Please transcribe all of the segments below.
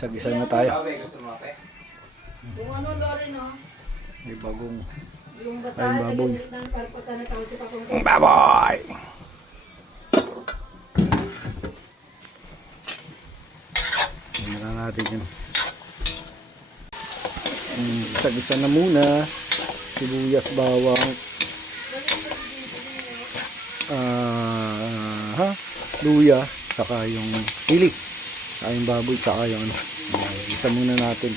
Gisa-gisa na tayo. Kung ano, Lori, no? May bagong Yung basahan, baboy. nagalit na para pagka natawag si Papang. baboy. Tingnan na natin yun. Gisa-gisa na muna. Sibuyas, bawang. Luya. Saka yung sili. Saka yung baboy. Saka yung ano. Gisa muna natin.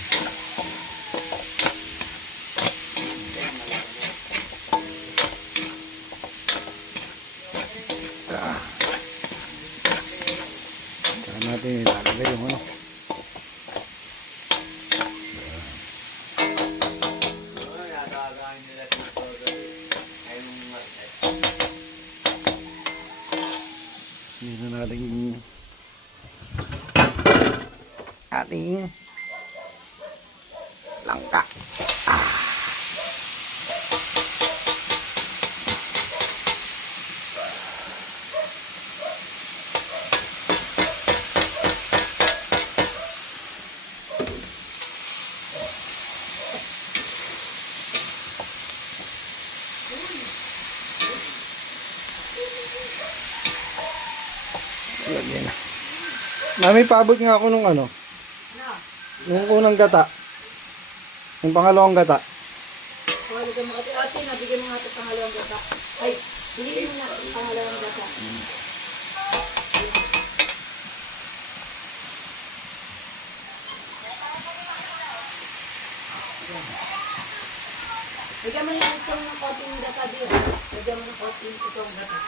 Saka natin ilalagay yung ano. Dito natin ating langka. Lagyan na. Mami, paabot nga ako nung ano. Nung unang gata. Yung pangalawang gata. Nabigyan mo ate, nabigyan mo nga ito pangalawang gata. Ay, bilhin mo na ang pangalawang gata. Bigyan mo na itong konting gata din. Bigyan mo na konting itong gata.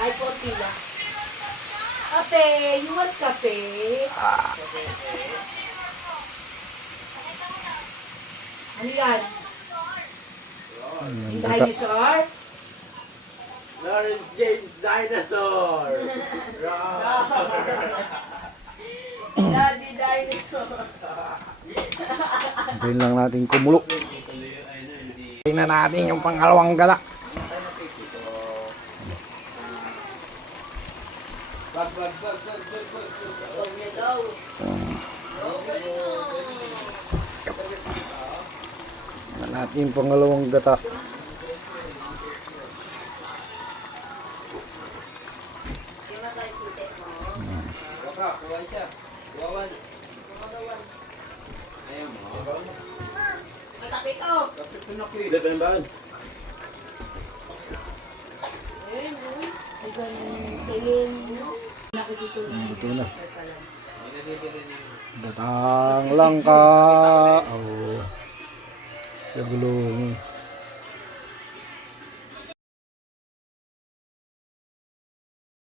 Ay, konti lang. Ate, you want kape? Ano yan? Yung dinosaur? Lawrence James Dinosaur! Daddy dinosaur. Hintayin lang natin kumulo. Hintayin na natin yung pangalawang gata. Huwag niya daw. Hintayin natin yung pangalawang gata. Matapit o. Hindi pa ng baon. Ayun o. Ay, ganun. Tingin mo. Laki dito lang. Ito na. Gatang langka. Oh. Gagulong.